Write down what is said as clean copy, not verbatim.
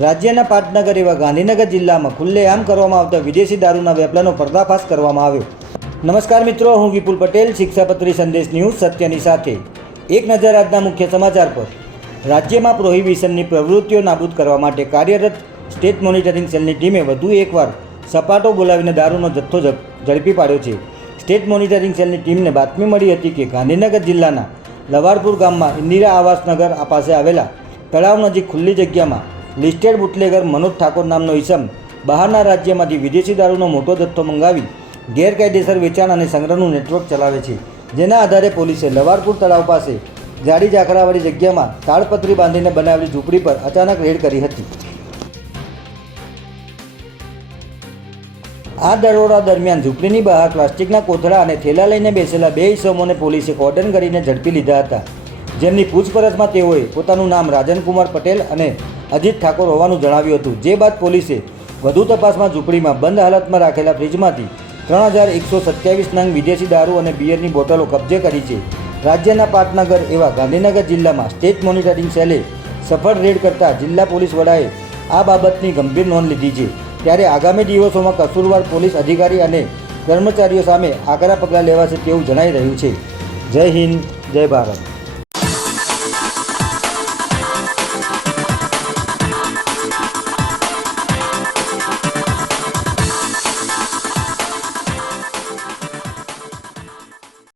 રાજ્યના પાટનગર એવા ગાંધીનગર જિલ્લામાં ખુલ્લેઆમ કરવામાં આવતા વિદેશી દારૂના વેપલાનો પર્દાફાશ કરવામાં આવ્યો. નમસ્કાર મિત્રો, હું વિપુલ પટેલ, શિક્ષાપત્રી સંદેશ ન્યૂઝ સત્યની સાથે. એક નજર આજના મુખ્ય સમાચાર પર. રાજ્યમાં પ્રોહિબિશનની પ્રવૃત્તિઓ નાબૂદ કરવા માટે કાર્યરત સ્ટેટ મોનિટરિંગ સેલની ટીમે વધુ એકવાર સપાટો બોલાવીને દારૂનો જથ્થો ઝડપી પાડ્યો છે. સ્ટેટ મોનિટરિંગ સેલની ટીમને બાતમી મળી હતી કે ગાંધીનગર જિલ્લાના લવારપુર ગામમાં ઇન્દિરા આવાસનગર પાસે આવેલા તળાવ નજીક ખુલ્લી જગ્યામાં લિસ્ટેડ બુટલેગર મનોજ ઠાકોર નામનો ઈસમ બહારના રાજ્યમાંથી વિદેશી દારૂનો મોટો જથ્થો મંગાવી ગેરકાયદેસર વેચાણ અને સંગ્રહનું નેટવર્ક ચલાવે છે. જેના આધારે પોલીસે લવારપુર તળાવ પાસે જાડી ઝાકરાવાળી જગ્યામાં તાડપત્રી બાંધીને બનાવેલી ઝૂંપડી પર અચાનક રેડ કરી હતી. આ દરોડા દરમિયાન ઝૂંપડીની બહાર પ્લાસ્ટિકના કોથળા અને થેલા લઈને બેસેલા બે ઈસમોને પોલીસે કોર્ડન કરીને ઝડપી લીધા હતા. જેમની પૂછપરછમાં તેઓએ પોતાનું નામ રાજનકુમાર પટેલ અને અજીત ઠાકોર હોવાનું જણાવ્યું હતું. જે બાદ પોલીસે વધુ તપાસમાં ઝૂંપડીમાં બંધ હાલતમાં રાખેલા ફ્રીજમાંથી 3127 નંગ વિદેશી દારૂ અને બિયરની બોટલો કબજે કરી છે. રાજ્યના પાટનગર એવા ગાંધીનગર જિલ્લામાં સ્ટેટ મોનિટરિંગ સેલે સફળ રેડ કરતા જિલ્લા પોલીસ વડાએ આ બાબતની ગંભીર નોંધ લીધી છે. ત્યારે આગામી દિવસોમાં કસૂરવાર પોલીસ અધિકારી અને કર્મચારીઓ સામે આકરા પગલાં લેવાશે તેવું જણાઈ રહ્યું છે. જય હિન્દ, જય ભારત.